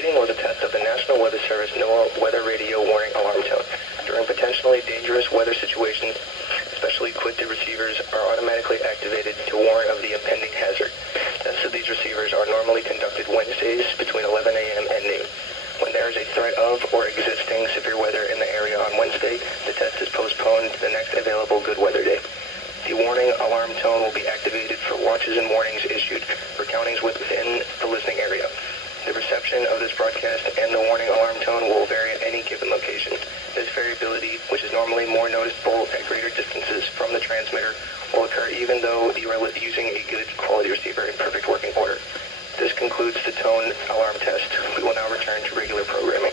proceeding was a test of the National Weather Service NOAA Weather Radio Warning Alarm Tone. During potentially dangerous weather situations, specially equipped receivers are automatically activated to warn of the impending hazard. Tests of these receivers are normally conducted Wednesdays between 11 a.m. and noon. When there is a threat of or existing severe weather in the area on Wednesday, the test is postponed to the next available good weather day. The warning alarm tone will be activated for watches and warnings issued for counties within the listening area. The reception of this broadcast and the warning alarm tone will vary at any given location. This variability, which is normally more noticeable at greater distances from the transmitter, will occur even though you are using a good quality receiver in perfect working order. This concludes the tone alarm test. We will now return to regular programming.